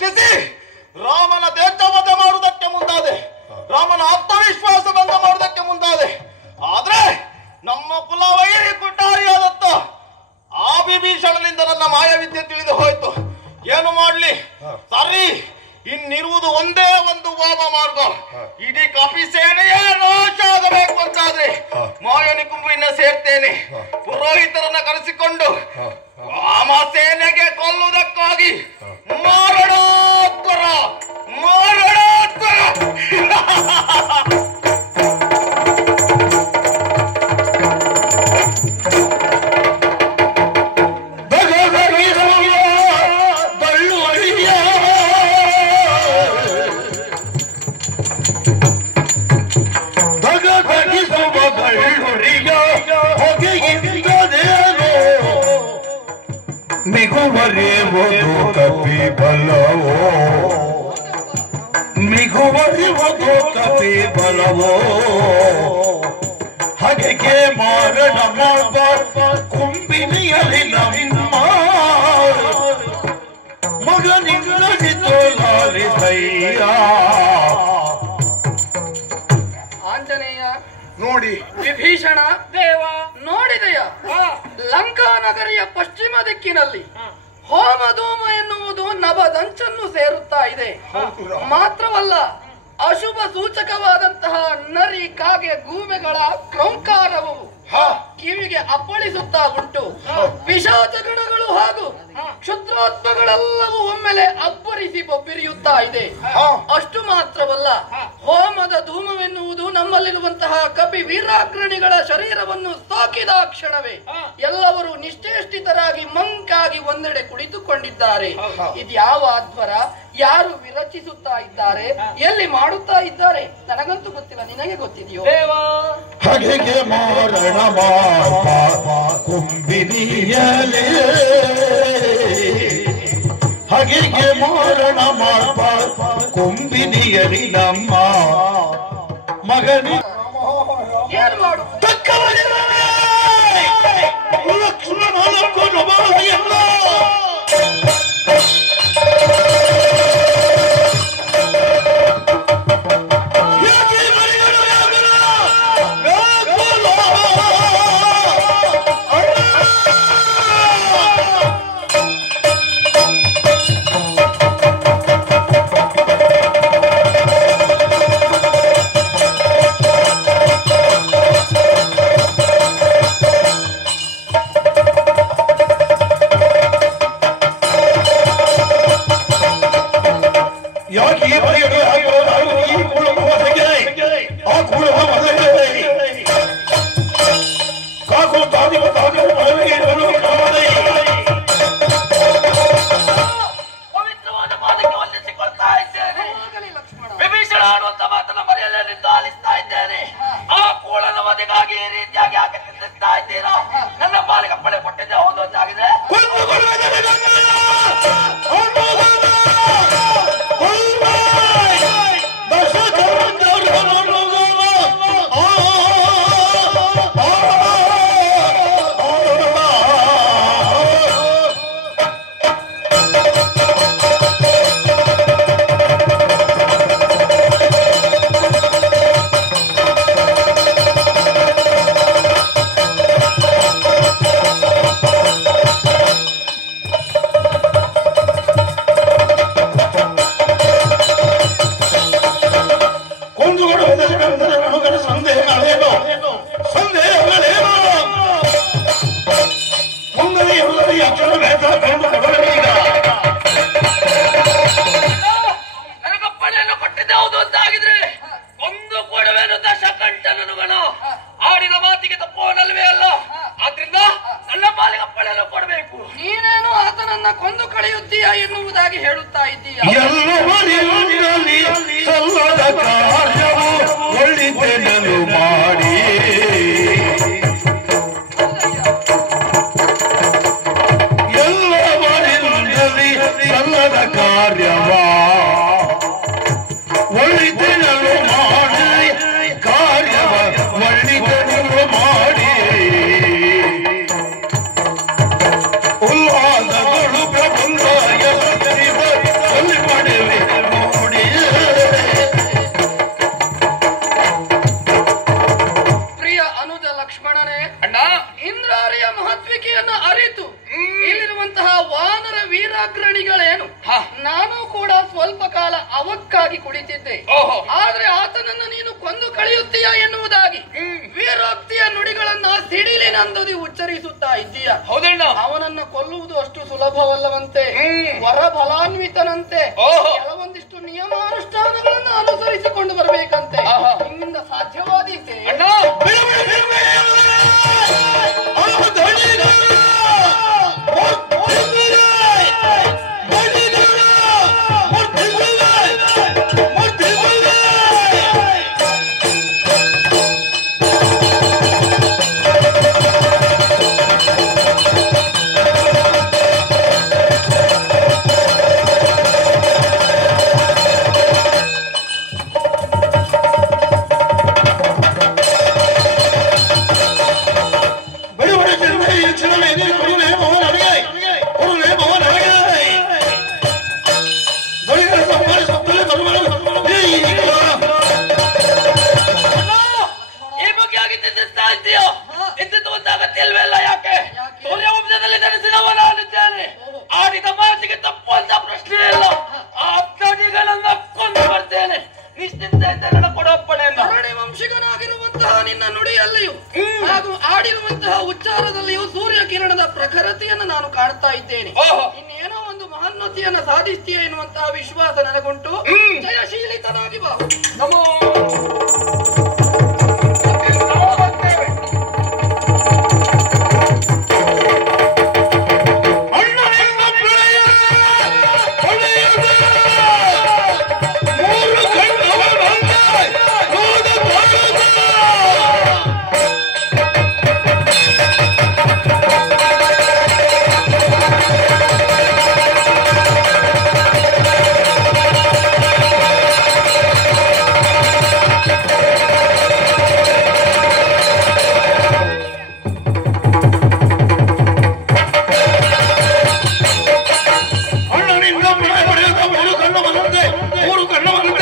ಸೃಷ್ಟಿಸಿ ರಾಮನ ದೇಶವಧೆ ಮಾಡುವುದಕ್ಕೆ ಮುಂದಾದೆ, ರಾಮನ ಆತ್ಮವಿಶ್ವಾಸ ಭಂಗ ಮಾಡುವುದಕ್ಕೆ ಮುಂದಾದೆ. ಆದ್ರೆ ನಮ್ಮ ಕುಲವೈರಿ ಕುಟಾರಿಯಾದತ್ತ ಆ ವಿಭೀಷಣನಿಂದ ನನ್ನ ಮಾಯವಿದ್ಯೆ ತಿಳಿದು ಹೋಯ್ತು. ಏನು ಮಾಡ್ಲಿ? ಸರಿ, ಇನ್ನಿರುವುದು ಒಂದೇ ಒಂದು ವಾಮ ಮಾರ್ಗ. ಇಡೀ ಕಪಿ ಸೇನೆಯೇ ನಾಶ ಆಗಬೇಕು ಅಂತಾದ್ರೆ ಮಾಯನಿ ಕುಂಬಿನ ಸೇರ್ತೇನೆ. ಪುರೋಹಿತರನ್ನ ಕರೆಸಿಕೊಂಡು ವಾಮ ಸೇನೆಗೆ ಕೊಲ್ಲುವುದಕ್ಕಾಗಿ ಮಾರಣೋತ್ತರ ಮಾರಣೋತ್ತರ ಮಿಗುವರಿವುದು ಕಪಿ ಬಲವೋ, ಮಿಗುವರಿವುದು ಕಪಿ ಬಲವೋ, ಹಾಗೆ ಮಾರಣ ಮಾರ್ಗ ಕುಂಬಿನಿಯಲ್ಲಿ ನಮ್ಮ ಮಗನಿಂದ ಲಾಲಿಸಯ್ಯ. ಆಂಜನೇಯ ನೋಡಿ, ವಿಭೀಷಣ ದೇವ ನೋಡಿದೆಯ ಲಂಕಾ ನಗರಿಯ ಪಶ್ಚಿಮ ದಿಕ್ಕಿನಲ್ಲಿ ಹೋಮಧೂಮ ಎನ್ನುವುದು ನಭದಂಚನ್ನು ಸೇರುತ್ತಾ ಇದೆ. ಮಾತ್ರವಲ್ಲ, ಅಶುಭ ಸೂಚಕವಾದಂತಹ ನರಿ ಕಾಗೆ ಗೂಬೆಗಳ ಕ್ರೌಂಕಾರವು ಕಿವಿಗೆ ಅಪ್ಪಳಿಸುತ್ತಾ ಉಂಟು. ಪಿಶಾಚಗಣಗಳು ಹಾಗೂ ಕ್ಷುದ್ರಾತ್ಮಗಳೆಲ್ಲವೂ ಒಮ್ಮೆಲೆ ಅಬ್ಬರಿಸಿ ಬೊಬ್ಬಿರಿಯುತ್ತಾ ಇದೆ. ಅಷ್ಟು ಮಾತ್ರವಲ್ಲ, ಹೋಮದ ಧೂಮವೆನ್ನುವುದು ನಮ್ಮಲ್ಲಿರುವಂತಹ ಕಪಿ ವೀರಾಗ್ರಣಿಗಳ ಶರೀರವನ್ನು ಸೋಕಿದ ಕ್ಷಣವೇ ಎಲ್ಲವರು ನಿಶ್ಚೇಷ್ಟಿತರಾಗಿ ಮಂಕಾಗಿ ಒಂದೆಡೆ ಕುಳಿತುಕೊಂಡಿದ್ದಾರೆ. ಇದ್ಯಾವ ಅಧ್ವರ? ಯಾರು ವಿರಚಿಸುತ್ತಾ ಇದ್ದಾರೆ? ಎಲ್ಲಿ ಮಾಡುತ್ತಾ ಇದ್ದಾರೆ? ನನಗಂತೂ ಗೊತ್ತಿಲ್ಲ. ನಿನಗೆ ಗೊತ್ತಿದೆಯೋ? ಹಾಗೆ ಮಾರಣ ಕುಂಬಿನಿಯಲೇ, ಹಾಗೆ ಮಾರಣ ಕುಂಬಿನಿಯಲಿ ನಮ್ಮ ಮಗನಿ ಏನ್ ಮಾಡು ಉಲ್ಲಾಸಗಳು ಪ್ರಬಂಧ ಸ್ವಲ್ಪ ಕಾಲ ಅವಕ್ಕಾಗಿ ಕುಳಿತಿದ್ದೆ. ಆದ್ರೆ ಆತನನ್ನ ನೀನು ಕೊಂದು ಕಳೆಯುತ್ತೀಯ ಎನ್ನುವುದಾಗಿ ವೀರೋಕ್ತಿಯ ನುಡಿಗಳನ್ನ ಸಿಡಿಲಿನಂದದಿ ಉಚ್ಚರಿಸುತ್ತಾ ಇದ್ದೀಯ. ಹೌದಣ್ಣ. ಅವನನ್ನ ಕೊಲ್ಲುವುದು ಅಷ್ಟು ಸುಲಭವಲ್ಲವಂತೆ. ವರ ಫಲಾನ್ವಿತನಂತೆ. ಕೆಲವೊಂದಿಷ್ಟು ನಿಯಮಾನುಷ್ಠಾನಗಳನ್ನು ಅನುಸರಿಸಿಕೊಂಡು ಬರಬೇಕಂತೆ. ನಿಮ್ಮಿಂದ ಸಾಧ್ಯವಾದೀತೆ? ಆಡಿದ ಮಾತಿಗೆ ತಪ್ಪು ಅಂತ ಪ್ರಶ್ನೆ ಇಲ್ಲ. ಆ ಅತ್ತಡಿಗಳನ್ನ ಕೊಂದು ಬರ್ತೇನೆ. ನಿಶ್ಚಿಂತೆಯಿಂದ ಕೊಡಪ್ಪಣೆಯನ್ನು. ವಂಶಿಗನಾಗಿರುವಂತಹ ನಿನ್ನ ನುಡಿಯಲ್ಲಿಯೂ ಹಾಗೂ ಆಡಿರುವಂತಹ ಉಚ್ಚಾರದಲ್ಲಿಯೂ ಸೂರ್ಯ ಕಿರಣದ ಪ್ರಖರತೆಯನ್ನು ನಾನು ಕಾಣ್ತಾ ಇದ್ದೇನೆ. ಇನ್ನೇನೋ ಒಂದು ಮಹೋನ್ನತಿಯನ್ನು ಸಾಧಿಸ್ತೀಯ ಎನ್ನುವಂತಹ ವಿಶ್ವಾಸ ನನಗುಂಟು. ಜಯಶೀಲಿತನಾಗಿ ಬಾ. ನಮೋ ಮೂರು ಕಣ್ಣು